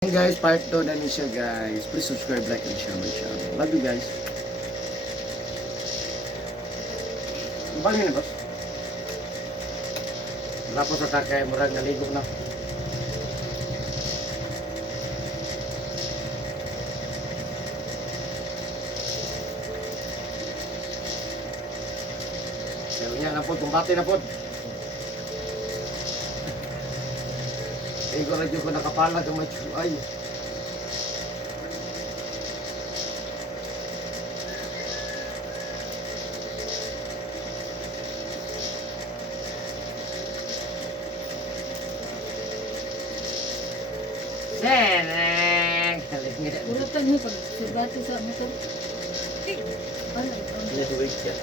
And guys, part 2 na niya guys. Please subscribe, like, and share my channel. Love you guys. Balik na boss. Wala po sa takay, murag naligo na. Sabi niya na po, tumbati na po. Ego radyo ko nakapalag ang may ay. Sereng! Urutan mo pag surbati sa motor. Ano ito? Ini tuwig siya.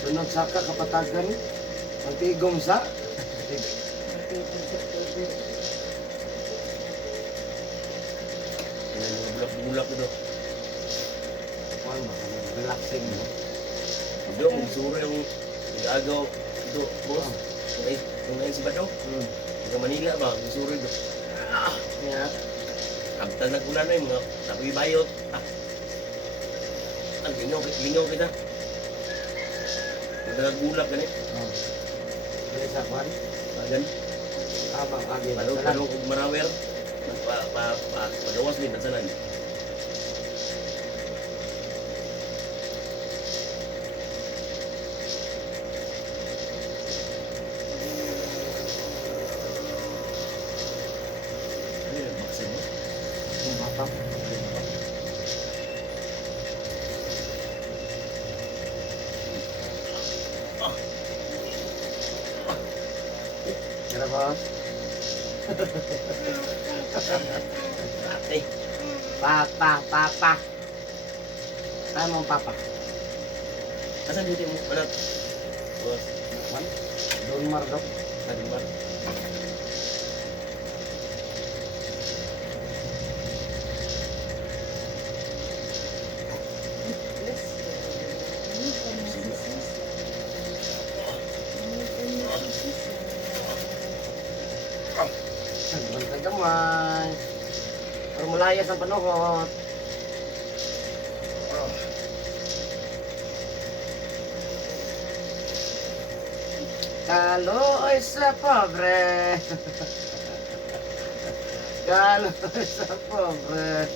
Sunod sa kapatagan, ang tigom sa. Bulak-bulak itu. Kuan ba, relaxing mo. Itu sore yung nag-agaw itu, bos. Yung nain si Bado. Sa Manila ba, sore itu. Yeah. Abtan na ulan na yung mga tapoy bayot. Ang lingaw kita. Nagagulak ganit. Oh. Dili sa kuan, Bagan. abang agi. Palo kog marawer. Padawas din nagsalan. Ano yung baksin mo? Yung batak. Kira ba? Ate. Papa. Ano mong papa? Asan dito mo? Anak. Bos. Man? Don Mardo. Adi ba? Bantay gamay. Pero mulayas ang panuhot. Kaloy sa pobre. Kaloy sa pobre.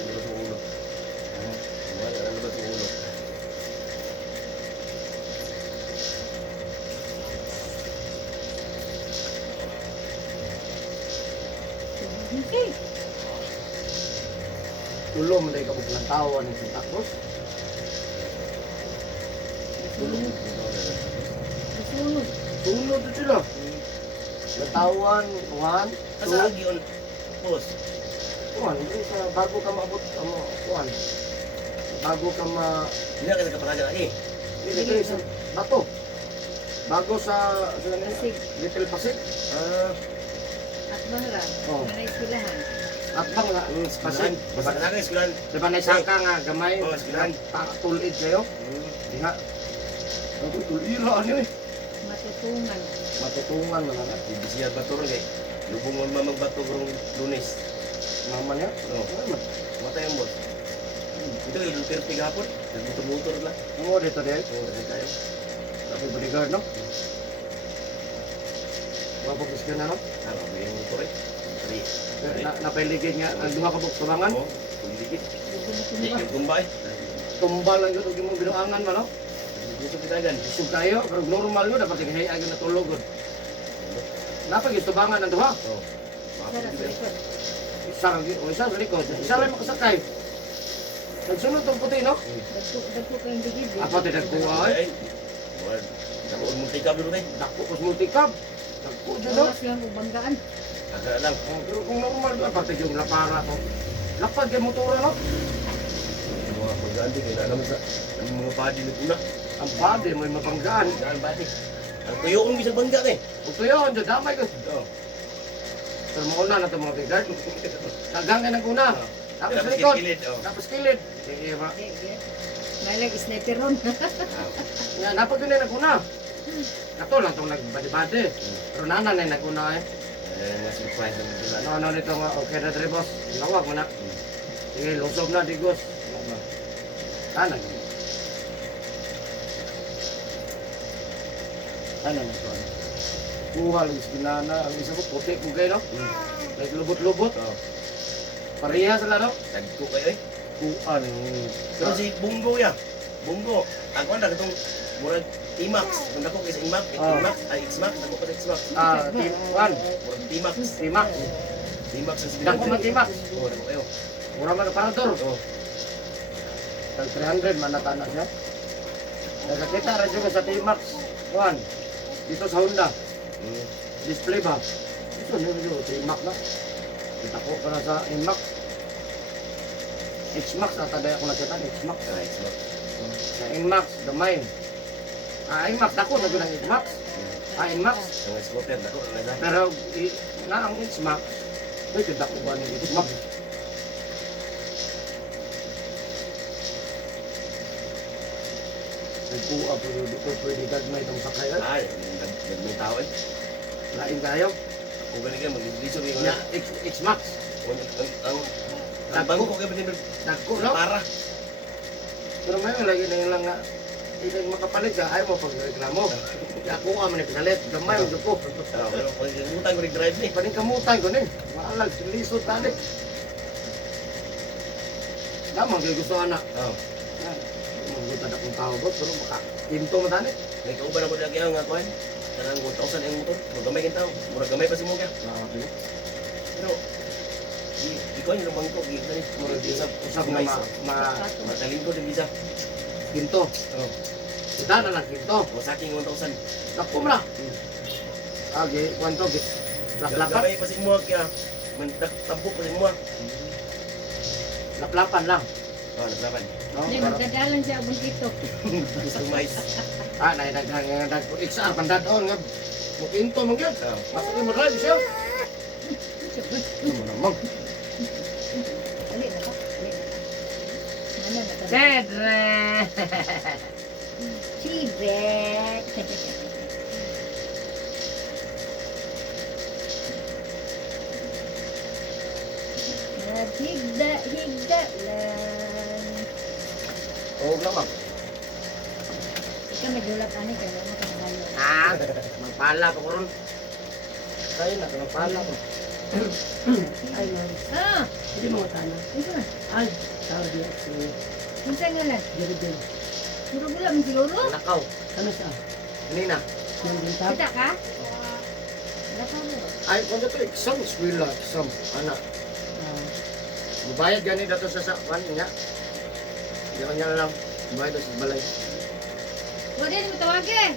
Wala sa ulo. Wala sa ulo. Okay. Tulong mo dahil ka paglantawan ng Santa Cruz. Nasunod. Nasunod. Sunod ito sila. Lantawan, 1, Asa agi on? Bos. 1. Bago ka maabot, 1. Bago ka ma... Hindi ka nagkapatagan lagi. Dili sa bato. Bago sa Pasig. Little Pasig. At Bahra. Oh. Manay silahan. At bang nga, Pasig. Basta ka na eskulan. Diba na saka nga gamay, Oh, silan. tulid kayo. Diha. Ako tulira ano eh. Matutungan. Matutungan mo na. Bisiyat bato ron kay. Lubong mo magbato karong Lunes. Mama niya. Oh. Matay ang bos. Ito yung perpi gapon. Nagbuto-buto lang. Oo, dito din. Oo, dito tayo. Tapi bodyguard, no? Mapagkis ka na, no? Tama ba yung motor eh? Sabi. Napailigid nga, ang duha ka buk tubangan. Oo. Kuligit. Hindi na Hindi tumba. yung gumbay. Tumbal lang yun, huwag mong binuangan mo, no? Gusto kitagan. Isog tayo, pero normal yun, dapat ikahayag na tulog. Napagis tubangan ang duha. Oo. Sarap sa likod. Isa sa likod. Isa lang makasakay. Nagsunod tong puti, no? Dagko kayong digid. Apa tidak kuha, eh? Ay, wala. Nakuha mong tikap dito tayo. Dako pas multikab. Dako dyan, no? Oras lang ubanggaan. Agad lang. Oh, pero kung normal, pati yung lapara to. Lapad yung motora, no? Mga pagganti, kaya naman sa ang mga padi na pula. Ang body, may mapanggaan. Saan padi? Ang tuyo kong bisang bangga eh. Kung ito yun, dyan damay ko. Oo. Pero mauna na ito mga bigard. Tagang ka ng una. Tapos Tapos likod. kilid, oh. Tapos kilid. Sige ba? Nalag sniper ron. Yan, napag yun na naguna. Kato lang itong nagbadi-badi. Pero nana na yung naguna eh. Mga surprise naman sila. Ano nito nga, okay na dre boss. Lawag mo na. Sige, lusob na digos. Ano? Ano na ito? Kuha lang sa ginana. Ang isa ko, puti ko kayo, no? Like lubot-lubot. Oo. Pareha sila, no? Tagko kayo eh. Kuan. Pero si Bungo ya. Bungo. Ako na itong murag T-Max. Kung ako kay sa Imax, T-Max, ay X-Max, ako pa sa X-Max. Team 1. Murag T-Max. T-Max. T-Max ang Dako sila. man T-Max. Oo, dako kayo. Mura man aparador. Oo. Tag 300 man natana siya. Nagkakita rin siya sa T-Max. Kuan. Dito sa Honda. Display ba? Ito nyo T-Max na. Kita ko para sa Inmax. X-Max ata dahil ako nakita. X-Max. Ah, X-Max. Sa Inmax, gamay. Inmax, ako na doon ang X-Max. Inmax. Ang scooter, dako na na. Pero na ang X-Max, may kada ko ba ng X-Max? Nagkuha po dito, pwede gagmay itong sakayan. Ay, may tao eh. Lain kayo. Kung ganun kayo, mag-liso rin Ya, X-Max. Ang bangko kayo ba din Nagko, no? para? Pero ngayon, lagi na yun lang nga, hindi makapalit siya, ayaw mo pag-reklamo. Ako ka man ipasalit, gamay mo ko. Pero kung utang ko rin drive ni. Paning kamutan ko ni, maalag, lisod tali. Damang kayo gusto anak. Oo. Magutan akong tao ko, pero maka-into mo tali. May kauban ako lagi ang kuhan. Kanang 1,000 ang motor. Magamay kin tao. Murag gamay pa si mo kaya. Pero di ko yung bangko gito ni. Murag di sa Usap nga matalin ko din bisa. ginto. Oo. Kita na lang ginto. O saking 1,000. Naku mo na. Agi, kwanto, laplapan. Gamay pa si mo kaya. Tampok pa si mo. Laplapan lang. Oh, naglaban. No? Hindi, magdadalan siya abang kito. Customize. Nag XR pandadon nga. Mukinto man gyud. Oo. Basta mo drive siya. Ano mo naman? Ali na pa. Ali. Ano na ta? Cedre! Chibek. Higda lang. Oo naman. Ikaw nagulat ani kaya mo ka ngayon. Magpala ko ron. Kaya na, magpala ko. Ay, ah, Hindi mo tana. ito na. Ay, tawag di si Unsa nga lang? Jeriden. Puro gula mo siguro? Nakaw. Ano siya? Kanina. Kita ka? Wala ka mo. Ay, kung ito, exam, eskwela, exam. Anak. Mabayad gani dato sa sakwan niya. Hindi ko niya lang. Mabayad sa balay. Pwede mo tawagin.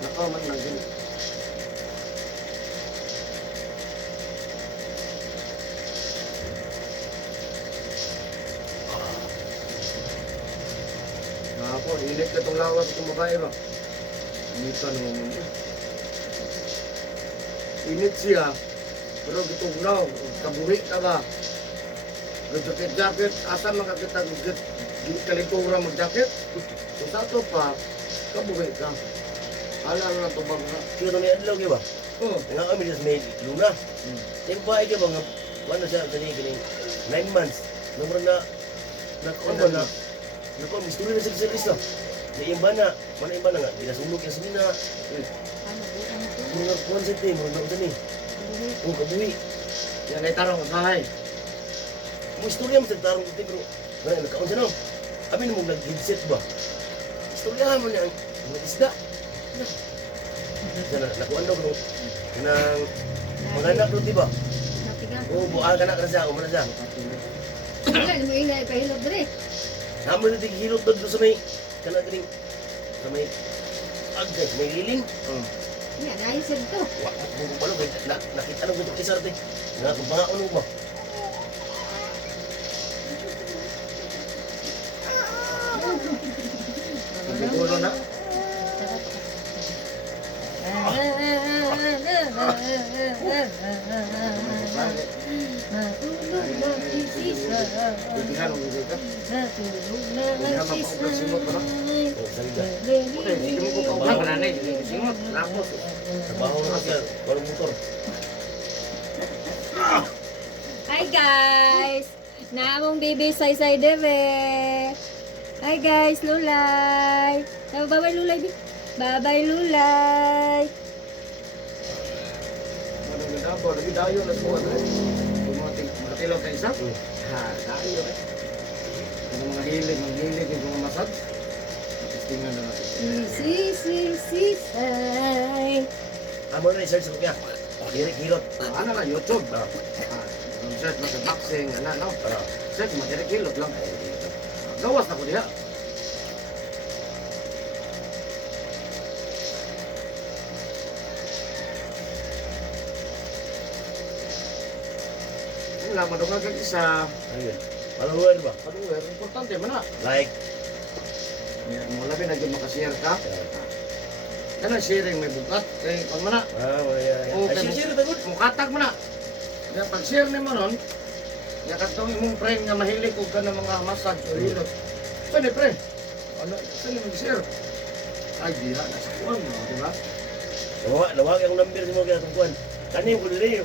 Nakaw man lang gani. Ako, init na itong lawas itong babae ba? Inita naman mo niya. Init siya. Pero gitong law, kabuhi ka ba? Jacket-jacket, asan makakita kalintura mag-jacket? Kung sa ito pa, kabuhi ka. Ala na ito ba nga? Kaya kami adlaw kayo ba? Oo. Nga kami sa may luna. Yung bahay ka ba nga, ano siya, gani 9 months. Nomor na, ano na, naku, may story na sa service na. May yung bana, mana yung bana nga, ginasunog yung sumina. Mga concept eh, mga nautan eh. Oh, kabuhi. Yan ay tarong sa bahay. Mga istorya mo sa tarong kutin, pero nagkaon siya no. Kami namang nag-headset ba? Istorya mo niya, mga isda. Sana, nakuan daw kung kanang mga anak doon, di ba? Natigan Oo, buang ka na ka siya, umana siya. Wala, di mo ingay, pahilog dre. Naman na tigihilot doon sa may, kana galing, sa may, agay, may liling. Yan, naisip to. Wala, nakita nung gusto kisarte. Nga, kung mga unong mo. Siguro na. Butihan ang bigay ka. Oh, salida. Okay, sige mo ko kauban ka nanay. Singot, lapos. Trabaho na siya, walang motor. Hi guys! Naamong baby say dere. Hi guys, Lulay. Bye-bye Lulay. Bye-bye Lulay. Ano ganda po, lagi dayo na suwan. Makatilaw ka isa? Ha, dayo eh. Ano mga hilig, yung mga masad. Tingnan na natin. Say. Amo na i-search mo kaya. Hirik hilot. Ano na, YouTube. Kung search mo sa boxing, ano. Search mo, direct hilot lang. Gawas na ko diha. Yun lang, madungan kag isa. Ayun. Follower ba? Paduwer, importante man na. Like. Mo labi na gyud makashare ka. Kana sharing may bukat kay pag mana. Wala yan. Oo, Ay, kay share tagod. mukatag mo na. Ya pag share nimo ron, ya katong imong friend nga mahilig og kana mga massage o hilot. Saan pre? Ano, saan mo share? Ay diha na sa kuan mo, di ba? Nawag yung number mo kaya tungkuan. Kanin ko dili,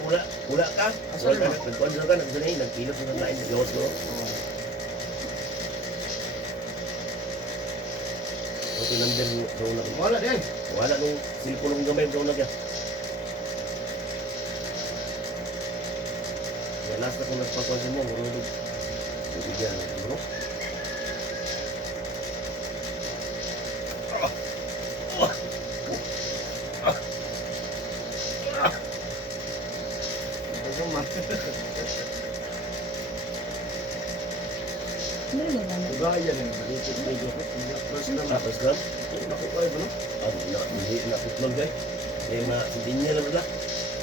wala ka. Asa Wala mo? ka, nagkuan ka, nagsunay, nagpilot mo ng line, yos mo. Okay, number mo, sa una ko. Wala din. Wala nung cellphone ng gamay sa una kaya. Kaya last na kung nagpapansin mo, marunod. Bibigyan, bro. Ano man. Ano ba naman? Diba yan eh, balitit video ko. First na Tapos ka, nakukuha ba no? hindi nakutlog kay. Kaya masintin niya lang wala.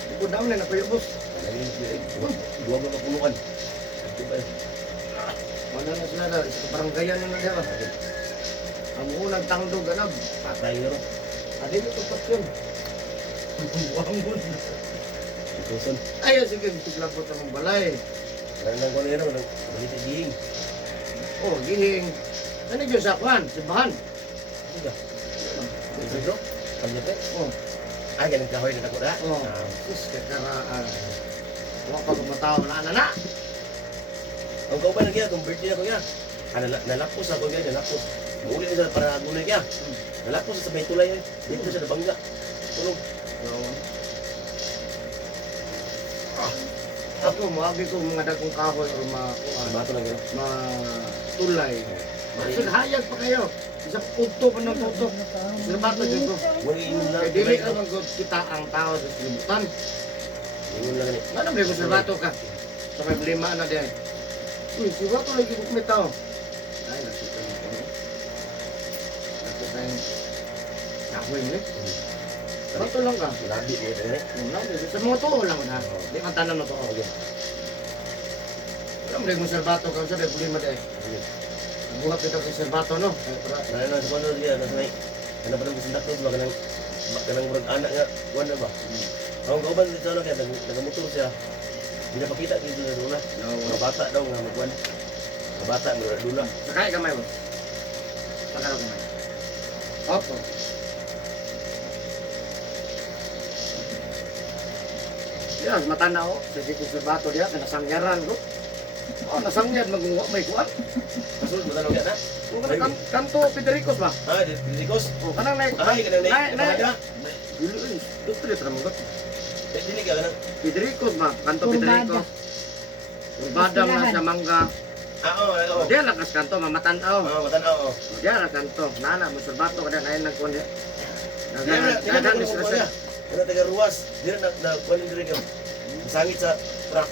Di ko down na napayabos. Duwag na kapunukan. Diba? Wala na sila na, sa baranggayan na na diba? Ang unang tangdog ganab. Patay nga ro. Adi mo tutok yun. Wangon. Ituson. Ayaw sige, tiglabot sa mong balay. Karena ko nila nang balita ding. Oh, gihing. Ano yun sa kwan? Simbahan. Sudah. Itu bro. Kanya pe. Oh, Ay ganun kahoy na tako na. oh. Sus, kakaraan. Wala pa kumatawa na na. Ang kauban lagi akong birthday ako ya. Nalapos ako ya, nalapos. Muli sa para gunay kaya. Nalapos sa may tulay. Dito sa bangga. Tulong. Ako, maagi ko mga dagong kahoy o Bato lang gano. tulay. Masin hayag pa kayo. Isang punto pa ng tutok. Sila bata dito. Wala ingon lang. Kaya dili ka nang kita ang tao sa silibutan. Ingon lang ni. Ano ba yung bato ka? Sa may lima na din. Uy, si bato lagi kong may tao. Ay, nakita mo ko. Nakita yung kahoy niya. Bato lang ka. Labi mo dere. Wala, sa mga tao lang na. Di ang tanan na to. Okay. Wala mo rin sa bato ka. Sa may lima din. Buhat ito kay Serbato, no? Nah, na sa kono dia na may. Kana pa nang sindak ba kanang murag anak nga kuan na ba. Ang kauban dito na kaya nagamotor siya. Hindi na pakita dito na dula. Mga bata daw nga magkuan. Mga bata nga dula. Sakay kamay mo. Sakay kamay. Opo. Yan, mata na o. Sige ko Serbato diya, kanasangyaran ko. Oh, nasangyad magungo may kuan. Kasul mo tanong na. Kung kanto Federicos ba? Ah, Dikos. Oh, kanang naik. Ay, kanang naik. Naik. Doktor ito mo Dili ka kanang. Federicos ba? Kanto Kurbada. Federicos. Urbadam na sa mangga. Oo. Diya lakas kanto mamatanaw. Ah, matanaw. Diya ra kanto. Nana mo Serbato kada nain nagkuan diya. Dagan ni Sir. Kana taga ruwas. Dira na kuan diri ka. Sangit sa truck.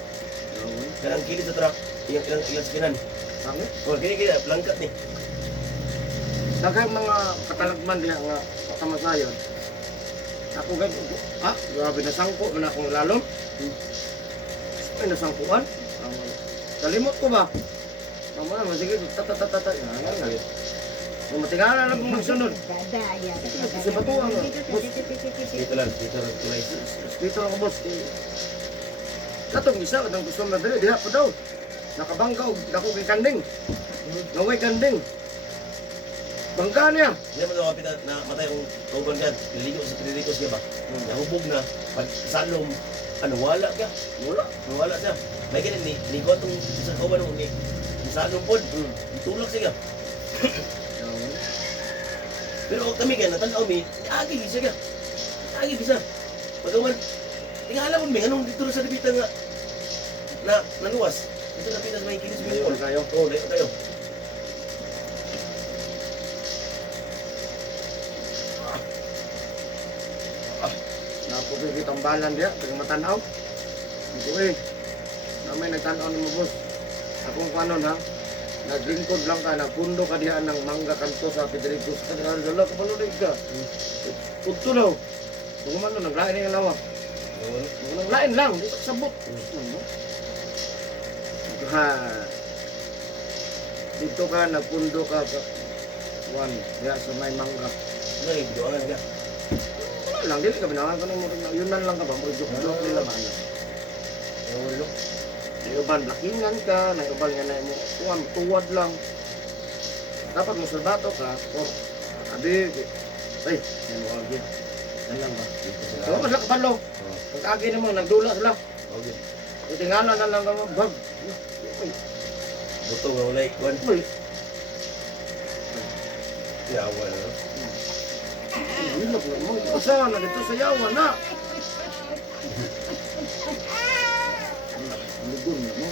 Kaya ang kilid sa truck, ilang sakinan. Pangit. Oh, kini langkat ni. Daghang mga katalagman diha nga kamasayon. Ako gad grabe na sangko man akong lalom. Ay nasangkuan. Kalimot ko ba? Mama na sige tatatata. Nga. Kung matingala lang kung magsunod. Dadaya. Sa batuan. Dito lang tulay. Dito lang boss. Katong isa kadang gusto na diha pa daw. Nakabangka og dako kay kanding. Naway kanding. Bangka niya. Hindi mo daw kapit na matay kong kauban dyan. Niligo sa pinirikos niya ba? Nahubog na. Pag salom, wala ka. Wala siya. May ganun ni Gotong sa kauban mo ni salom po. Itulak siya. Pero kami ka, natanaw mi, agi siya ka. Agi bisa. Pagkaman, tingala mo mi, anong dito sa dibitan nga na naluwas. Ito na pinas may kinis mo. Dayon kayo. Oo, dayon kayo. Napugay kitang balan diya, taga matanaw. Ito namay nagtanaw ni mo boss. Akong kanon ha, naglingkod lang ka, nagpundo ka diha ng mangga kanto sa Federico's. Kadang dala ka panulig ka. Pugto daw. Kung man naglain yung lawa. Naglain lang, di ka sabot. Ha. Dito ka, nagpundo ka sa diha sa may mangga. Ano yung bidoangan ka? Wala lang, dili ka binawan ka ng yunan lang ka ba? Murjok-jok nila ba? Ulo. Naiuban, lakingan ka, naiuban nga na mo, tuwad lang. Dapat mo salbato ka, abi, ay, yan mo agi. Yan lang ba? Dito sila. Oo, mas kapalo. Pag-agi na mo, nagdula sila. Okay. Itingala na lang ka mo, bag. Buto nga ulay. Kuan. Uy, Yawa na. hilap na mo. Usahan na dito sa yawa na. Lugon na mo.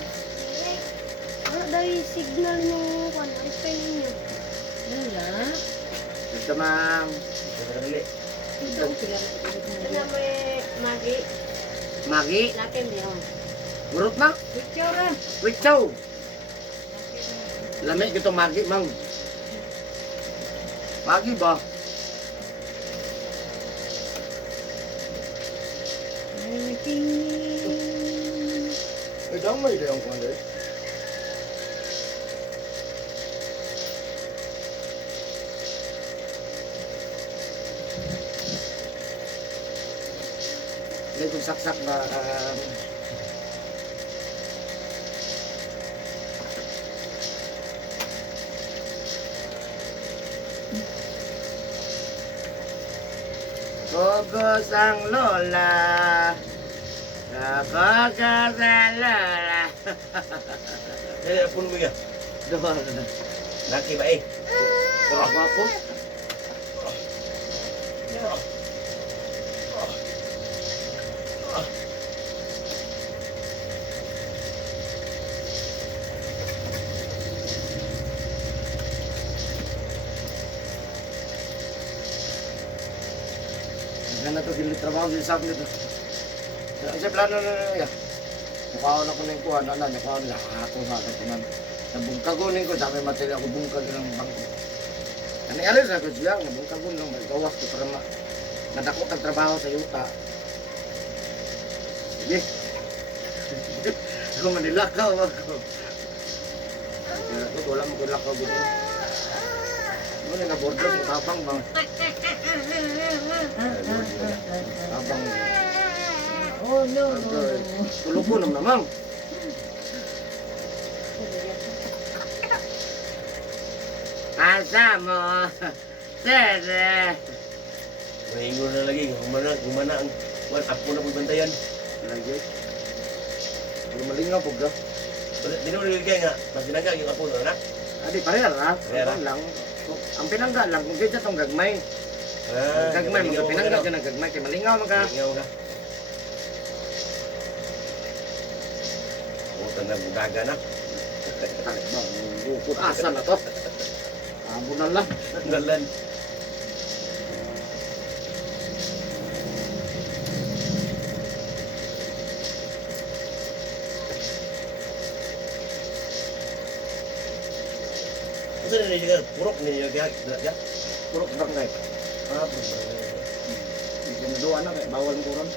Ano daw yung signal ng kwan? Ang pen niyo. Wala. Ito ma'am. Ito na dali. Ito na may magi. Magi, Lakin niyo. murot na. Picture ah. Wait, chow. Lamig ito magi, ma'am. Magi ba? Eh, damay na yung kwan eh. Hindi kong saksak na Kogos ang lola. Kogos ang lola. Dali, apun mo yan. Doon. Laki ba eh? Apa po? Gana to gili trabaho sa sabi nito. Sa plano na ya. Mukhaon ako ng kuha na mukhaon na ako sa katinan. Nabungkag ko ning ko dami materi ako bungkag ng bangko. Ani alis ako siya, nabungkag ko ng gawas ko para nadako kag trabaho sa yuta. Sige. Ako manilakaw ako. Kaya ko wala mo ko lakaw dito. Mo na bordo mo tapang bang. Tapang. Oh no. Tulog ko naman. Asa mo? Sere. Mahingo na lagi. Humana ang kuan. Apo na pagbantayan. Lagi. Pero malingaw po ka. Di naman nilagay nga. Mas ginagag yung apo na anak. Adi, parehar ha? Parehar. Lang. Ang pinangga lang, kung kaya itong gagmay. Gagmay, mga pinangga ka ng gagmay. Kaya malingaw mga ka. Malingaw ka. Puta na bugaga na. Talit ba? Bukod asa na to. Abo na lang. Dalan. Masa ni juga purok ni ya ya. Puro barangay. Ah, purok. Yung doon na, bawal mo kuron.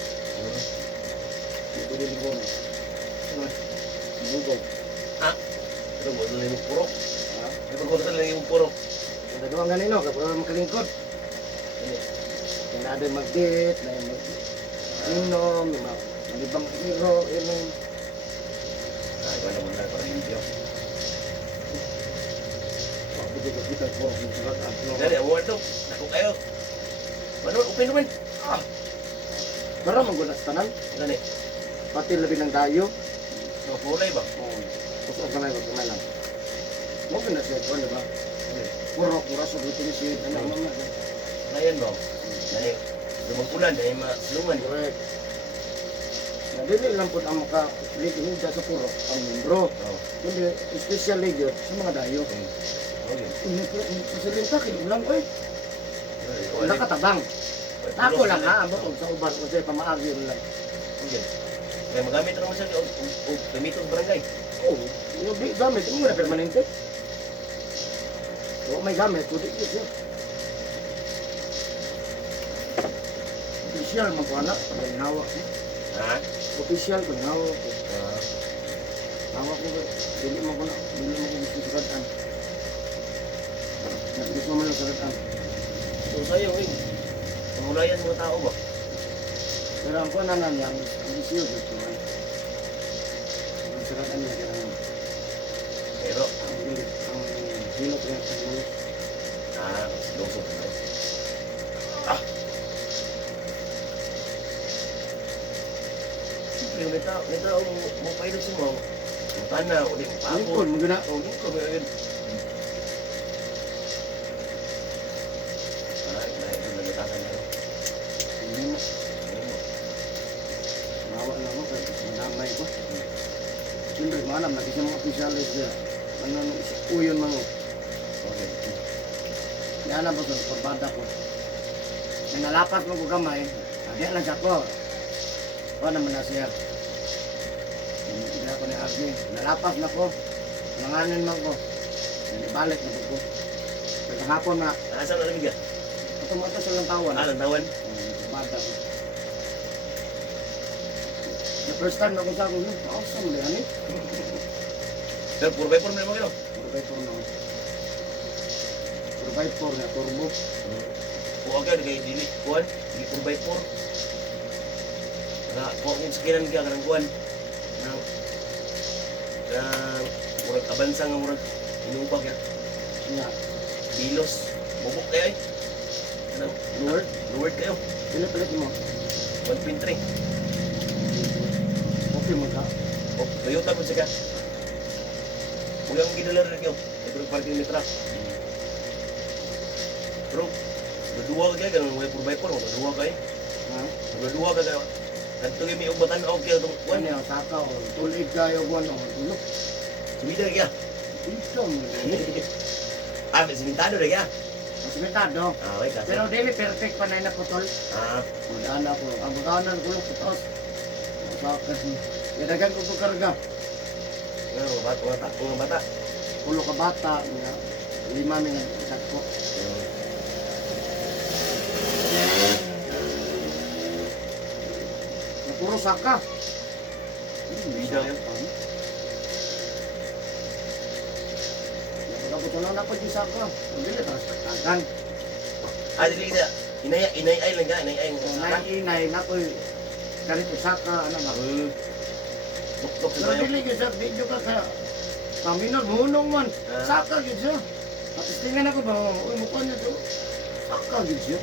Ito din yung kuron. Bugog. Pero mo dali mo purok. Ha? Ay pagkontra lang yung purok. Yung dagawang ganino, kapag makalingkod. Ini. Yung na doon mag-date, na yung mag-inom, yung malibang hero, inom. Ah, wala mo na para limpyo. Pwede ka kita, puro kong sulat. Dali, ang word Ako kayo. Ano, open naman. Pero manggunas tanan, Dali. pati labi ng dayo. Mga pulay ba? Tapos ang kamay, wag kamay lang. Mo na siya, di ba? Puro, sa buting si, ano, mama. Ngayon ba? Dali. Lumang dahil maslungan. Correct. Nadili lang po ang maka-lead ini sa puro, ang membro. Oh. Kundi, special lead yun sa mga dayo. Okay. Pasalinta, kinulang ko eh. Nakatabang. Ako lang ha, abot sa uban ko siya, pamaagi rin lang. Okay. Kaya magamit naman siya o gamit ang barangay. Oo, yung gamit, yung muna permanente. Oo, may gamit, kundi yun siya. Official, magkana, may hawak ko. Ha? Official ko, hawak ko. Hawak ko, dili mo ko gusto sa kataan. Gusto mo lang sa kataan. So sa'yo, pangulayan mga tao ba? Pero ang kuha na niya, ang isyo, gusto mo. Ang sa kataan niya, kailangan. Pero, Ang hilot niya sa mga. lusot na. Siyempre, may tao mo pailog si mo. Ang tana, o di mo pa ako. Lingkod, magana. O, lingkod mo yun. Ito nagatakan na. Hindi mo. Mawa na ako, kaya madamay ko. Siyempre, malam, lagi sa mga officialis niya. Ano, uyon mga. Okay. Yan na ba ito, pagbada ko. May nalapas mo ko kamay, adi lang siya ko. O naman na siya. Hindi ako ni Agni. Nalapas na ko. Langanin mo ko. Nalibalik na ko. Pagkahapon na, Saan na lamig yan? ito sa lang tawan. Lantawan? Pagbada ko. The first time na ko sa ako, awesome na yan eh. Pero puro by puro na naman kayo. Provide for na. Provide for na, turbo. O okay, kay dili kuan, dili puro by puro. Na kung sakiran ka kanang kuan. Na murag abansa nga murag inuubag ya. Nga, Bilos, bubok kayo eh. Ano, Lord, lowered kayo. pinapalit mo. 1.3. Okay mo ka. O, Toyota po siya ka. Huwag ang gidalar na kayo. Ito rin parking metra. Pero, dua ka kayo, ganun, may puro by puro, dua kayo. Ha? Dua ka kayo. Kanto kayo may ubatan o kayo itong kuan. Ano yung takaw, tulig kayo buwan o tulog. Sumida kaya. Ito mo. Ah, simentado na kaya. Masibitado. Okay, kasi. Pero dili perfect pa na putol. Ah, Mudaan ako. Ang bukanan ko lang putos. Masakas mo. Yadagan ko po karga. mga bata. Ulo ka bata. Nga, 5 minit. Sakpo. Na puro saka. Bida yan. Pagkaputulan na ko di saka. Ang dili, tapos tagan. Ah, dili siya. Inay-ay lang ka, inay-ay. Inay na ko. Ganito saka. Ano ba? Tok-tok sa Pero tayo. dili gyud sa video ka sa paminor hunong man. Saka gyud siya. Tapos tingnan ako ba, uy mukha niya to. Saka gyud siya.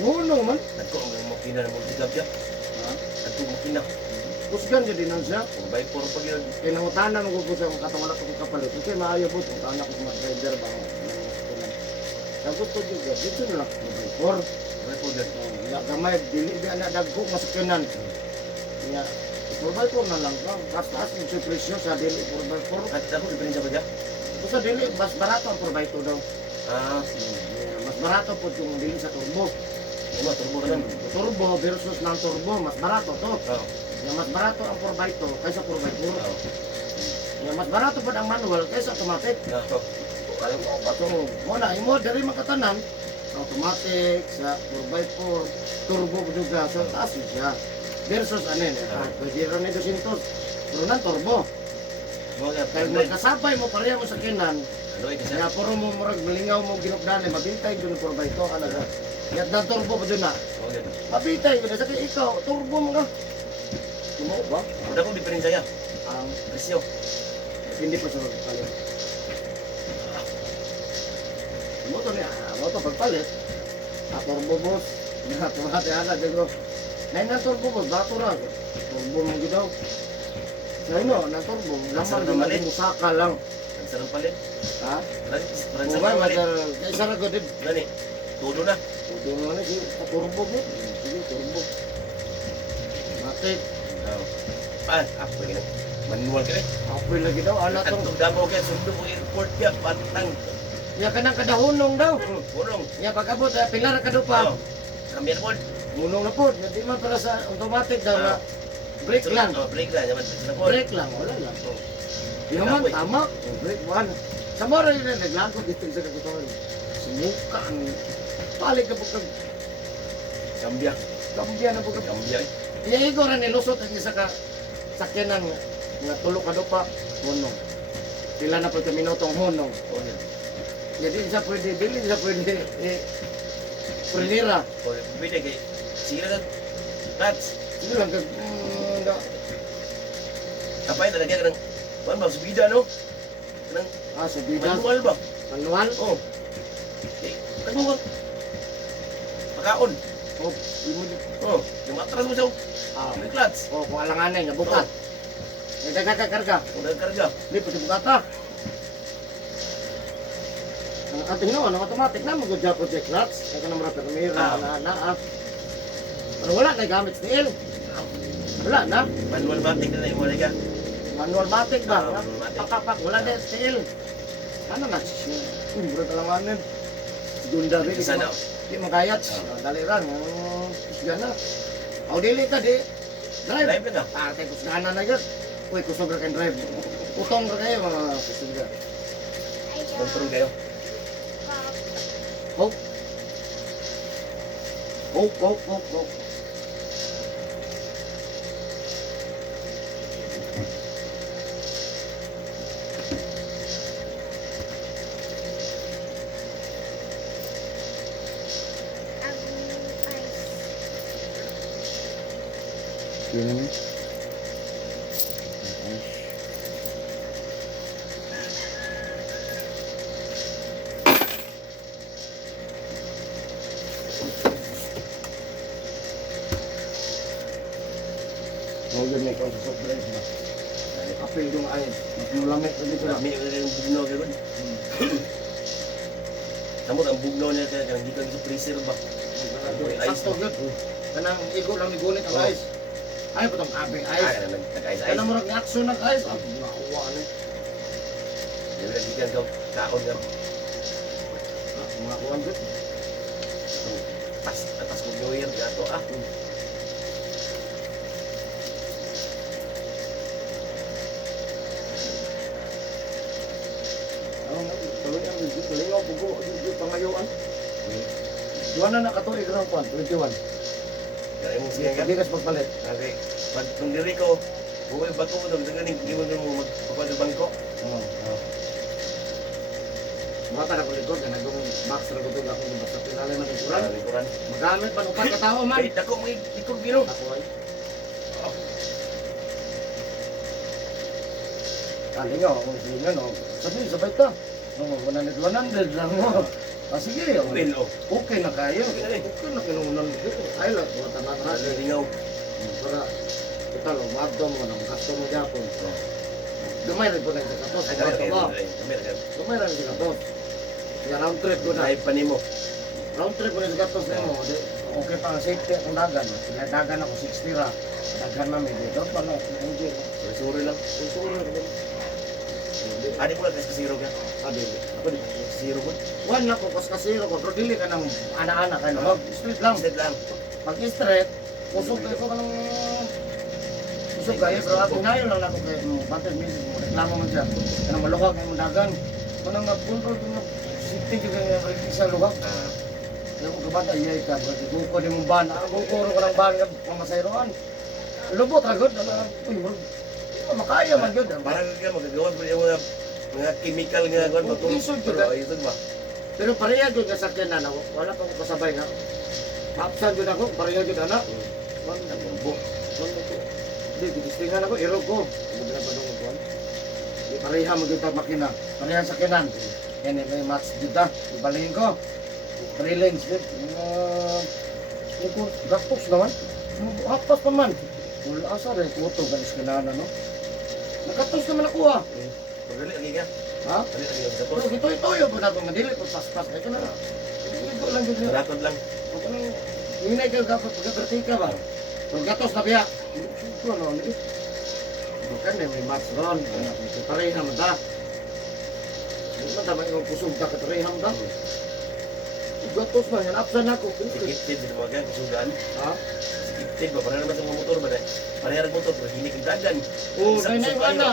Hunong man. Nagko ang makina na mga tigap siya. Ha? Nagko makina. Kusgan gyud din siya. Kung by puro pag yun. Kinangutanan mo ko sa katong wala ko kapalit. Kasi maayo po kung kana ko mag-driver ba. Sagot ko juga, dito na lang mag-driver. By puro yun. Wala gamay, dili di na dagko masakyanan. Kaya, provide ko na lang ka. Basta yung sa presyo sa dili provide ko. At ako, diferensya ba siya? Sa dili, mas barato ang provide ko daw. Ah, Mas barato po yung dili sa turbo. ano, turbo ka lang. Turbo versus ng turbo, mas barato to. Oo. Yung mas barato ang provide kaysa provide ko. Oo. Yung mas barato po ang manual kaysa automatic. Oo. Kaya mo, patong, muna, imo, dari makatanan, automatic, sa 4x4, turbo juga, sa taas yun siya. Versus, anin, pwede rin ni 200, pero nan turbo. Mga Kaya magkasabay mo, pareha mo sa kinan, ano ito kaya siya? puro mo murag malingaw mo ginugdani, mabintay yun yung 4x2, ano ka. Kaya na turbo pa dyan na, Mga ganun. mabintay yun, sa kaya ikaw, turbo mo ka. Tumaw ba? Wala kong diferensya yan. Ang, Presyo. hindi pa sunod palit. Moto niya, moto pagpalit, turbo boss, hati ana dito. Nay na turbo boss, bato ra. Turbo mo gidaw. Sa ino, na turbo, lamang Sa malit. di musaka lang. Ang sarang palit. Ha? Parang Kung sarang ba, palit. kaysa ra ko din. Gani. Todo na. Turbo mo na si turbo mo. Sige, turbo. Matik, Pwede na. Manual ka rin. apoy lagi daw, ana At tong. itong damo ka, sundo ko airport ka, patang. Ya kanang kadahunong daw. Kulong. Ya pag-abot, pilar ka dupa. Kami airport. Munong na po, hindi man para sa automatic daw na brake lang. Break lang. Yaman, sa airport. Break lang, wala lang. Di naman, tama. Break one. Sa mora yun na, naglago dito sa kagutawan. Sumuka ang palig na bukag. Kambya. Kambya na bukag. Kambya. Iyahigo rin nilusot ang isa ka sakyanan nga tulo ka dupa, hunong. Sila na po ito minutong hunong. Jadi isa pwede, dili isa pwede, pwedera. Pwede kay. Sige lang. Rats. Sige lang, Kapay talaga ka ng. Kuan ba? Subida no? Kanang subidas, manual ba? manual. Oo. Manual. Pakaon. Oh, imo Oo. Yung matras mo siya. May clutch. oh, kung alanganin, nabukat. May karga. Kung nagkarga. Hindi, pwede bukata. Ang ating no, ang automatic na mag-udya project clutch. Kaya ka naman permira, na. Pero wala na gamit steel. Wala na. Manual matic na yung mga ka. Manual matic ba? Manual matic. Papapak, wala na steel. Ano na? Mura talanganin. Gunda rin. Isa na. Di magayat. Dali ran. Kusga na. O dili ka di. Drive. Live na. Tayo kusgana na yun. Uy, kusog ra kang drive. Utong ra kayo mga kusga. Control kayo. Hope. Hope. Yun naman. Huwag may kong sa soft drinks ba? Apil yung ayun. Mas mulamit na dito lang. Kami yung bugnaw kayo. Samot ang bugnaw niya kaya hindi ka sa freezer ba? Sakto yun. Kanang igo lang igunit ang Oh. ice. Ay, patong kaping ice. Nagkakais ice. Kanang murag reaction ng ice. Ah, nakuha na. Yung nagigan ka, kaon ka. Mga kuwan dito. Atas ko New Year, gato Ano nga, tuloy ang video. Tuloy ang bugo. Video pangayuan. Duwan na nakatuig ng kuwan. 21. Kaya mo siya ka. Hindi kas pagpalit. Okay. Pag nung diri ko, buhay bago mo daw, ganing iwan mo magpakwal sa bangko. Oo. Mga taga ko likod. Kaya nagong max na gutog ako. Basta pinalay man yung kuran. Likuran. Magamit man upat ka tao man. Ay, dako mo ikog biro. Ako ay. Kalingaw, kung silingan o. Sabi, sabay ta. 100 lang mo. Ah, sige. Well, oh. Okay na kayo. Okay na rin. Okay na kinuunan dito. Ay lang, mga tanan na. Lingaw. Para, kita lo, maddo mo nang kasto mo Japon. Gamay rin po na yung katos. Ay, Gamay rin yung katos. Kaya round trip ko na. Live pa nimo. Round trip ko na yung katos na mo. Okay pa ang safety akong dagan. Kaya dagan ako 60 ra. Dagan namin dito. Paano? Hindi. Suri lang. Susuro. Adi mo lang kasi kasiro ka. Adili. Ako di kasiro ko. One na po, kas kasiro ko, pero dili ka ng ana-ana ka no? Street lang. Instead lang. Pag straight, usog kayo ko ng... Usog kayo, pero ako ngayon lang ako kayo, batid minsan mo, reklamo man siya. Kaya malukag kayo dagan. Kung nag-control ko na safety juga nga breaking sa lugar. Kaya kung kabata, iyay ka. Guko di mong ban. Ang gukuro ko ng ban nga mamasayroan. Lubot ra gud. Uy, makaya man gud. Parang ka magagawa mo yung mga chemical nga kuan Oh, isod yun, pero ah. isod ba? Pero pareha gud nga sakyanan ako. Wala pa ko kasabay nga. Mapsan gud ako, pareha gud ana. Man nagbo. Di gitistingan ako iro ko. Hindi na pa dong kuan. Di pareha mo gud ta makina. Pareha sakyanan. Yan may match gud ta. Ibalhin ko. Freelance gud. Ito gastos naman. Hapas pa man. Wala asa rin kuto ganis kanana no. Nakatos naman ako ah. Dali lagi ka. Ha? Dali lagi sa Pero tos. ito po na itong madili, kung paspas, ito na. Ito lang yun. Ratod lang. Ako nang, hinay ka dapat pagkakratika ba? Kung gatos na biya. Ito ano, ano eh. Bukan may match ron. May pareha naman ta. Hindi man tama yung pusog ta katareha naman ta. Kung gatos na, yan apsan ako. Sikitid din mga gan sugan. Ha? Sikitid ba para naman sa mga motor ba dai? Parehas motor pero hindi kagdagan. Oo, nay wala.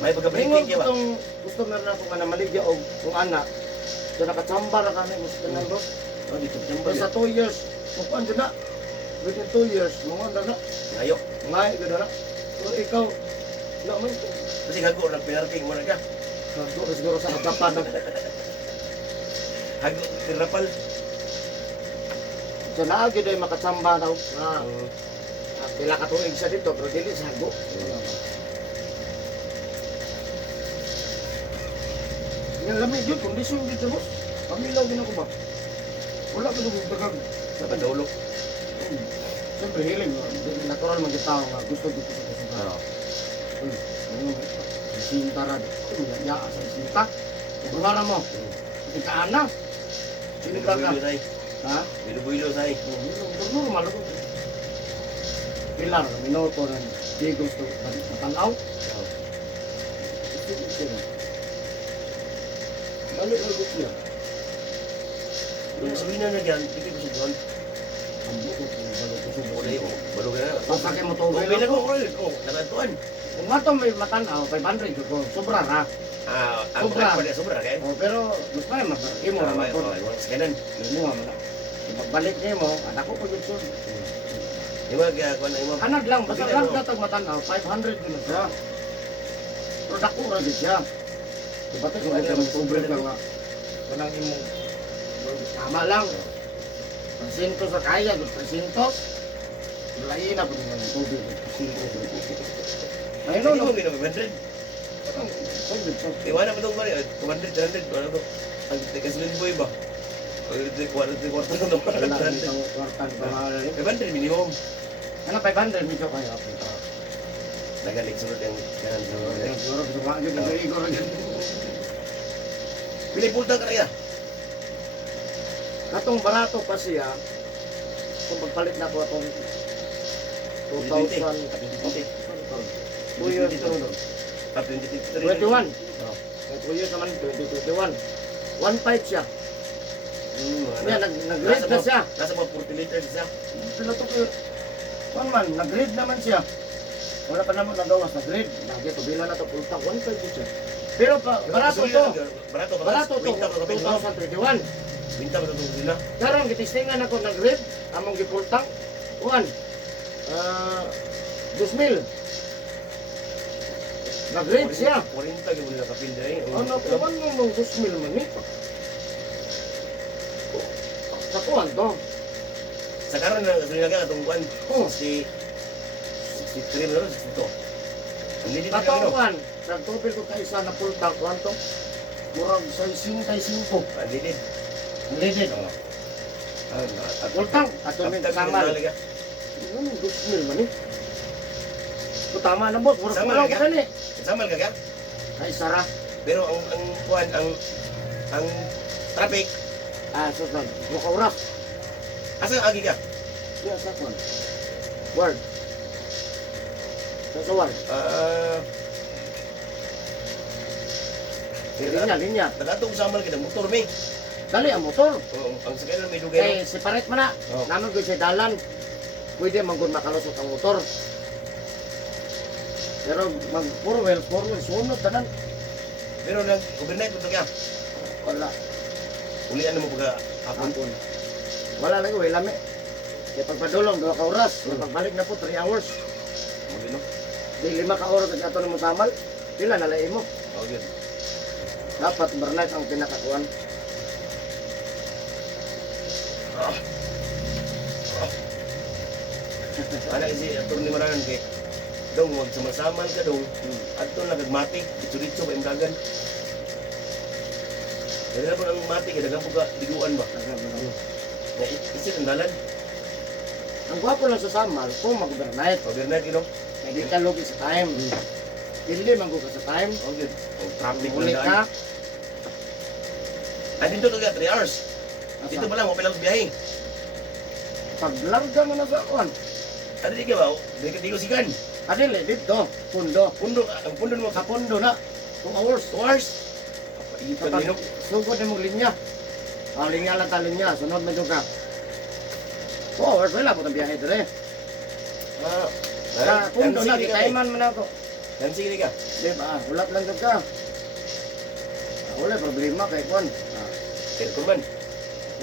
May Ingon pagka-breaking ko ba? itong gusto na rin ako nga namaligya o kung anak. So nakachamba na kami, gusto na bro. Oh, dito jamba. Sa 2 years, magpuan dyan na. Within 2 years, mga na. Ngayo. Ngay, gano'n na. Pero ikaw, naman, Kasi hago lang pinarking mo na ka. siguro sa adapan na. Hago tirapal. So naagyo dahil makachamba daw. Pila ka tuig siya dito, pero dili sa hago. Yung lamig yun, kondisyon dito boss. Pamilaw din ako ba? Wala ko nung dagang. Sa pandulok. Siyempre hiling, natural man kita nga gusto dito sa kasama. Uy, ano ba? Sinta ra. Ya sa sinta. Bugara mo. Ikaan na. Sinta ka. Bilu-bilu say. Ha? Bilu-bilu say. Normal ako. Pilar, minuto na. Di gusto matanaw. Balik lang gusto yan. Yung sabihin na nagyan, hindi ko subuhan. Ang buko, balik ko Ako subukan. na yun. Balog na. Pasakay mo to. Okay lang ko, Roy. Oh, nakantuan. Kung nga to may matanaw, 500 ko. Sobra ra. Ang Sobra. pala sobra kay. Oh, pero gusto na mas imo ra man to. Scanan. Imo ra man. Pagbalik nimo, anak ko pud yun. Ima kaya ko na imo. Anak lang, basta Okay, lang ano? katag matanaw, 500 din na siya. Pero dako ra gid siya. Dapat ko Ano, ay sobra sobra na lang to? nga. Kanang imo tama lang. Presinto sa kaya, presinto. Lain na po ng tubig. Ayun Ano no, mo ginawa 100? tubig to. Iwana pa tong bari 200 300 wala to. Ang tikas ng boy ba? Ang kwarta na Wala naman. dito kwartan pangalan. 500 minimum. Ano 500 medyo kaya ako. Nagalik sunod yung kanan sa Siguro gusto ko agad ng igor agad. Pinipulta ka kaya? Katong barato pa siya. Kung pagpalit na ko atong 2,000 2 years to 21. 2 years naman 2021. 1.5 siya. Yan, nag-grade na siya. Nasa mga 40 liters siya. Sila to kayo. Man, nag-grade naman siya. Wala pa naman nagawas, nag-grade. Lagi to, bilang na to, pultang 1.5 siya. Pero pa, barato to. Barato ka. Barato to, Pinta ka sa 2021. Pinta ka sa sila. Karon gitistingan ako nag-grade, among gipultang 1. 2,000. Nag-grade siya. 40 ka muna nakapinda eh. Ano ko man mong 2,000 man ni? Sa kuwan to. Sa karon na sunod ka atong kuan. Oh. 63 na ron, 62. Ang nilid na Katong ano? kuwan, nagtubig ko kaisa na pultang kuwan to. Murag 65. Ang nilid. Ang legit. Pultang, ato min kasamal. Ano 2,000 man ni? So tama na boss, murag Samal kulang ka? pa ni. Samal ka ka? Ay sara. Pero ang kuan ang traffic Susunod. Muka oras. asa agi ka? Iya, sa kuwan. Word. Sa word. Linya. Nagatong samal kita motor mi. Dali ang motor. Ang sakyan may dugay. Kay separate man na. Oh. Naman ko sa dalan. Pwede manggun makalusot ang motor. Pero puro well, sunod tanan. Pero nag-overnight po kaya. Wala. Ulian mo pagka hapon. Hapon. Wala lagi, wala lami. Kaya pagpadulong, 2 ka oras. Pagbalik na po, 3 hours. Okay, no? Di 5 ka oras at ato na mo samal. Pila nalay mo. Okay. Dapat overnight ang pinakakuan. Ana kasi atong ni Marangan kay dong wag sama-samal ka dong. Adto na kagmatik, ditso-ditso ba imdagan. Dala po ang matik, dagang po ka liguan ba? Na isin ang dalan. Ang gwapo lang sa samal, kung mag-overnight. Overnight, you know? Hindi ka lugi sa time. Hindi man ka sa time. Okay. Ang traffic Ulit ng ka. daan. Ay, dito ka 3 hours. Dito pa lang, wapil lang biyahe. Paglarga mo na sa kuan. Ano di ka ba? Di ka di ko sigan. Adili, dito. Pundo. Pundo, ang pundo mo Sa pundo na. 2 hours. 2 hours. Ipan Kapag nino. sugod na mong linya. Ang linya lang ta linya. Sunod medyo ka. 2 hours. Wala po itong biyahe dire. Ah, Sa pundo na. Kitaiman mo na ako. Dancing ka. Di ba? Ulat lang dito ka. Wala problema kay kuan. Aircon man.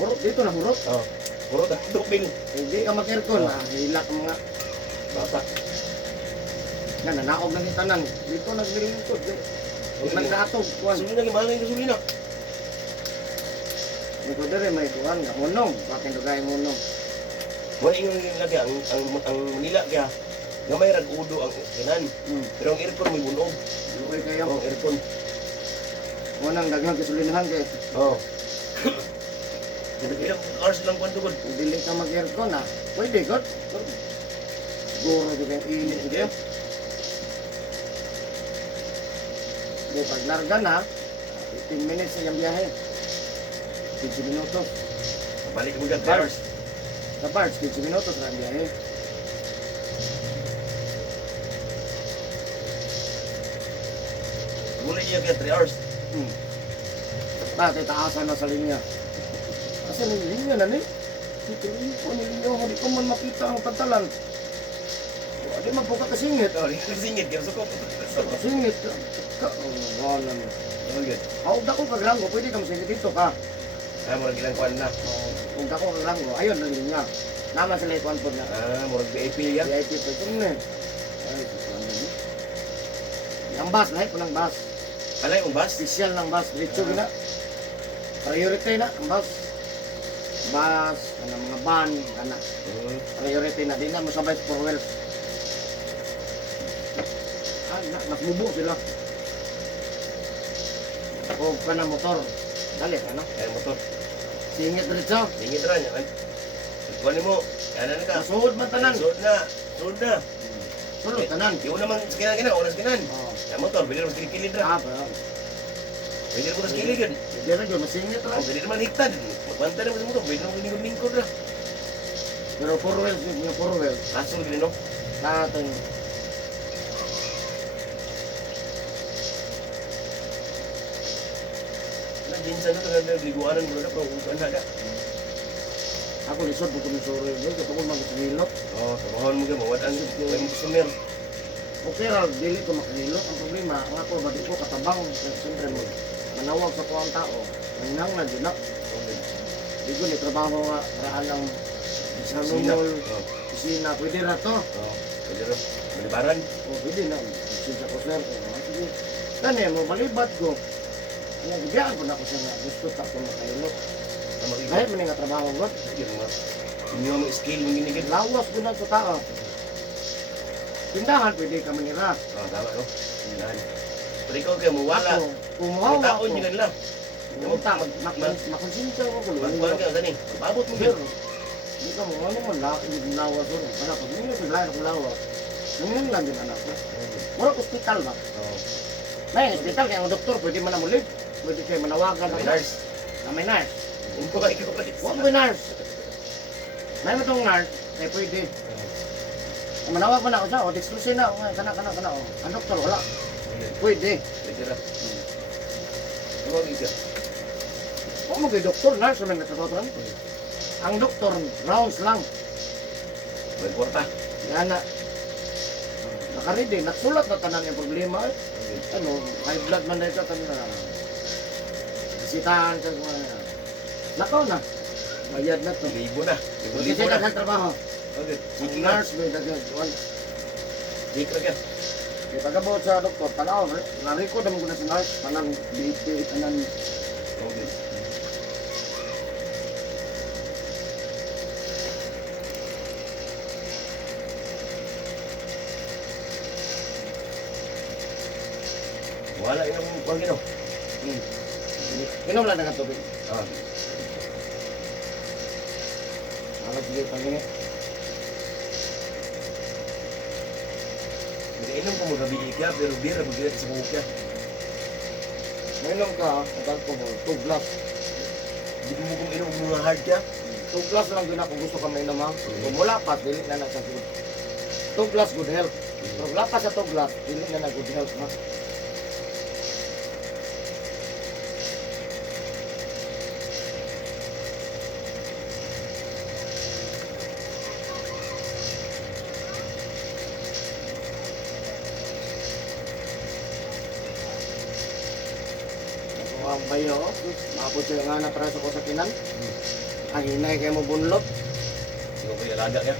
Hurot dito na hurot. Oh. Puro ang tubig. Hindi ka mag-aircon. Hila ka mga. Bata. Nga, nanaog na kita nang. Dito nagbiringkod. Huwag nagkatog. Kuan. Gasolina, gimana yung gasolina? May ko dire may kuan. Unong. Bakit dugay mo unong. Wala yung lagi, ang Manila kaya gamay rag udo ang kinan. Pero ang aircon may bunog. Dugay kayo. Ang aircon. Unang daghang kasulinahan kay. Oo. Ilang hours lang kwan tugod. Kung dili ka mag-aircon ha. Pwede god. Siguro di kayong init di kayo. Di paglarga na. 15 minutes sa iyang biyahe. 15 minutos. Balik mo dyan, 3 hours. Sa parts, 15 minutos na ang biyahe. Gulay niya kaya 3 hours. Bakit taasan na sa linya? Kasi may linya na ni. Dito ko ni linya ko. Di ko man makita ang pantalan. Di magbuka kasingit. Oh, singit kaya sukop. Kasingit. Wala mo. Okay. Huwag ako kagranggo. Pwede ka masingit dito ka. Murag ilang kwan na. Huwag ako kagranggo. Ayun na linya. Naman sila ikuan po na. Murag VIP yan. VIP pa ito na. Ay, ang bus, lahat po ng bus. Alay, ang bus? Special ng bus. Dito na. Priority na ang bus. Bus, mga van, priority na. Di na mo sabay 4 wheels. Mas mubo sila. O ka na motor. Dali ka na. Kaya motor. Singit dito. Singit rin yan. Kuhanin mo. Kaya na ka. Masuod man tanan. Suod na. Suod na. Sulod tanan. Iwan naman sa kinan-kinan. Una sa kinan. Oh. Kaya motor. Pwede naman sa kilid na. Ah, ba. Pwede naman sa kilid yan. Hindi na yun, masingit lang. Pwede naman higtan. Magbanta naman sa motor. Pwede naman lingkod-lingkod na. Pero 4 wheels, yung 4 wheels. Asong gini no? Natin. Nag-insan na ito. Nagliguanan mo na. Kung saan na. Ako lisod po kung suro yun. Kapag ko mag-hilot. Oo. Tumahan mo ka. Mawatan. May mga customer. Okay ra, dili ko makahilot. Ang problema, ang ako, badi ko katabang. Kasi siyempre mo, manawag sa kuwang tao. Nanginang na, di na. Di ko ni trabaho nga, raan ang isang numol, Oo. kusina. Pwede na to. Oo. Pwede rin. Malibaran. O, pwede na. Sinsa ko swerte. Sige. Tani, mo malibat ko. Nagbigaan ko na ako siya nga. Gusto ta ko makahilot. Tama rin. Kahit man nga trabaho ko. Yung mga inyo mo skill mo ginigit. Lawas ko na sa tao. Tindahan, pwede ka manira. Tama no? Yan. Pero ikaw kayo mawala. Ako, kumuhawa ako. Taon yun kanila. Makonsensya ko ko. Magkuhan ka gani. Pabot mo Pero, yun. hindi ka mo, ano man, lawas ko. Wala ko, hindi ko lahat ako lawas. Ngayon lang din anak ko. Wala ko hospital ba? Oo. May hospital, kaya ang doktor, pwede man na mulig. Pwede kayo manawagan. May nurse. May nurse. Kung ko kayo pa. Huwag may nurse. May matong nurse, kaya pwede. Manawag mo na ako siya, o disclosure na, kana. Ang doktor, wala. Pwede. Pwede ra. Tawag ka. Huwag mo kay doktor, nurse, may nagkakotran. Ang doktor, rounds lang. May kwarta. Yan na. naka-ready, nagsulat na tanan yung problema. Ano, high blood man na ito, tanan. Bisitahan ka mga. Nakaw na. Bayad na to. Libo na. Kasi Libo na. nagtrabaho. Okay. Ang nurse, may dagdag. Dik ra ka. Kaya pagkabot sa doktor, tanaw, nariko naman ko na sa nurse, panang BP, tanan. Okay. Wala inang kuwan gino. Inom lang ng tubig. Ah, Ako sige, pangini. inom ko mo gabi ikya pero bira mo gina sa buhok ya. Mainom ka, agad ko mo, 2 glass. Di mo kung inom mga hard ya. 2 glass lang din ako gusto ka mainom ha. Kung wala pa, dili na sa good. 2 glass good health. Pero wala pa sa 2 glass, dili na good health ha. Ako ang bayo, maapot siya nga na para sa kusakinan. Ang hinay kayo mo bunlot. Sino ba ilaga ya?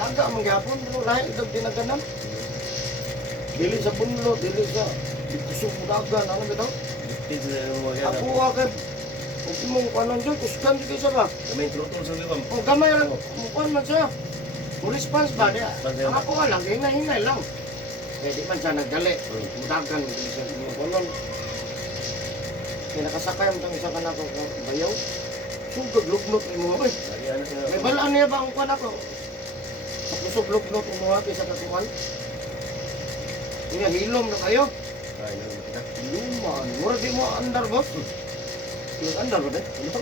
Laga man gyapon, pero lahi ito dinaganan. Dili sa bunlot, dili sa kusog dagan, ano bitaw? Tin sa mga ya. Ako kay kung mong kanon dyan, kusgan dyan sa ba? Kamay trotol sa liwam. O gamay lang, mukhaan man siya. Kung response ba, di, ang ako ka lang, hinay-hinay lang. Kaya di man siya nagdali, dagan, dili siya yung kanon. Kaya nakasakay mo itong isa ka na ako, bayaw. Sugod, lugnot ni mo, eh. Lagi anak na. May balaan niya ba ang kwan ako? Sa kusog, lugnot ni mo, sa katuan. Kaya hilom na kayo. Ay, nang kita. Luman, mura di mo andar, boss. Yung andar ba, eh? Ano?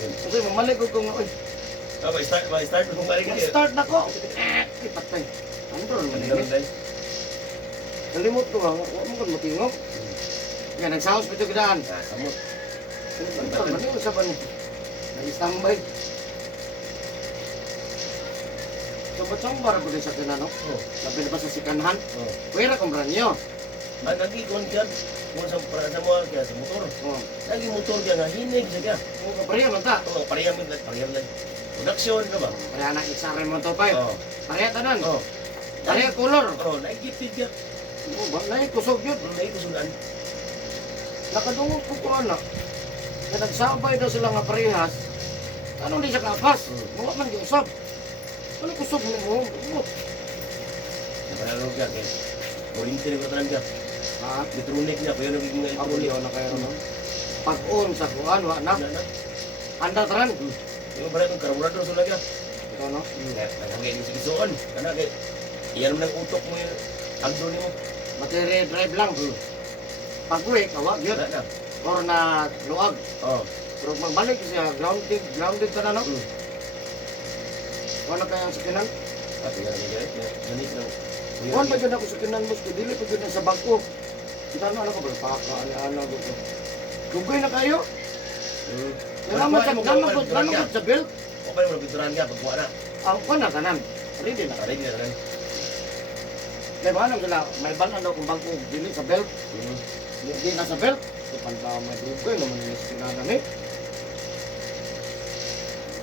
Kasi mamalik ko kung, oy, Ah, start mo kung balik ka. start na ko. Ay, patay. Andar man eh. Kalimot ko ba? Huwag mo kung matingog. Kaya nagsaos pito kidaan. Ah, samot. Andar man eh, usapan eh. Nag-standby. Sambar ko din sa kinano. Oh. Sabi na ba sa sikanhan? Oh. Pwera kong branyo. Ah, lagi kon kan. Kung sa parada mo kaya sa motor. Oh. Lagi motor kaya nga hinig siya ka. Kung kapriya man ta. Oh, pareham lang. Production ka ba? Kaya na isare mo to pa. Oh. Pareha tanan. Oh. Pareha color. Oh, naigipid ka. Oo ba? Naikusog yun. Naikusunan. Nakadungog ko ko anak. Na nagsabay daw sila nga parehas. Ano di siya kapas? Mga man giusap. Ano kusog mo mo? Napanalo ka kay. Oriented ko tanan ka. Ha? Electronic niya, kaya naging mga Ako liyo na kayo no? Pag-on sa kuan, wa na. Na. Anda taran. Yung pala itong karburador sa lagya. Ito no? Nagagay yung sigisuan. Kana kay iyan mo ng utok mo yung agdo ni mo. Battery drive lang. Pag-uwi, kawa, yun. Na. Or na luag. Oh. Pero magbalik siya, grounded ka na no? Wala kaya sa kinan? At tingnan mo guys. Ganit lang. Kuan pa dyan ako sa kinan mo, dili pa dyan sa bangko. Kita na ano ko ba, paka, ano ko. Dugoy na kayo. Ganaman sa belt. Okay mo bituran ka pagkuha na. Ang kuan na kanan. Ready na. Aray niya rin. Kaya ba sila, may balan daw kung bangko, dili sa belt. Di na sa belt. Kapan ba may dugoy naman yung sinanan eh.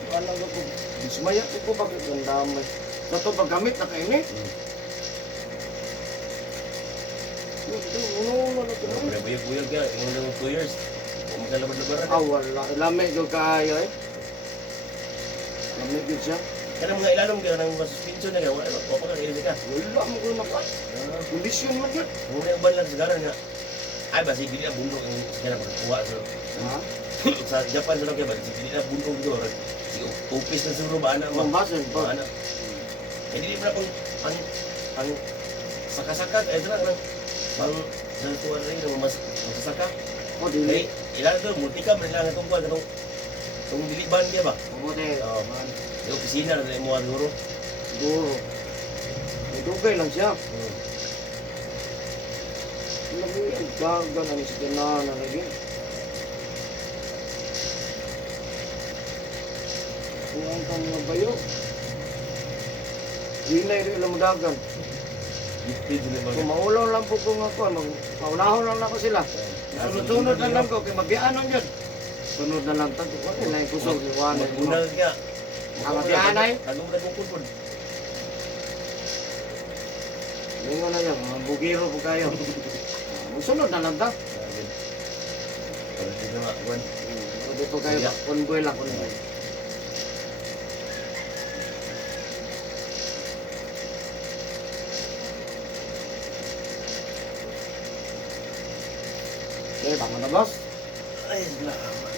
Ano ko, dismaya ko bakit ang dami. Sa ito paggamit na kayo ni. Ano na ito? Pero buyag-buyag ka. Yung lang 2 years. Kung magkalabad-labaran. Ah, wala. Lamig yung kayo eh. Lamig yun siya. Kaya mga ilalong ka ng mga suspension na ka. Wala pa ka ilili ka. Wala mo ko na pa. Kondisyon man yun. Muna yung ban lang sa garan nga. Ay ba, sige na bundok ang kaya magkuha. Ha? Sa Japan sila kaya ba, sige na bundok doon. Upis na siguro ba anak mo? Mambasan pa. Anak. Eh di pala ang saka-saka eh dala nang pang sa tuwa rin ng masasaka. O, dili. Eh ilan to multika man lang itong kuan itong diliban kaya ba? Mabuti. Oo. Yung opisina na mo siguro. Siguro. May dugay lang siya. Alam mo yan, gaga na sa kinanan lagi. Kung ang kang mga bayo. Hinay rin lang madagan. Gifted sila mga. Kung maulaw lang po kung ako, maunahon lang ako sila. Sunod-sunod na lang ko, kaya mabiyaanon yun. Sunod na lang tayo. Wala na yung kusog, iwanan yung Una kaya. Ang mabiyaan ay? Tanong ka bukod po. Lingo na yan, mga bugiro po kayo. Sunod na lang ta. Para sila makakuan. Dito kayo, convoy lang, convoy. Okay, tama na boss? Ay, salamat.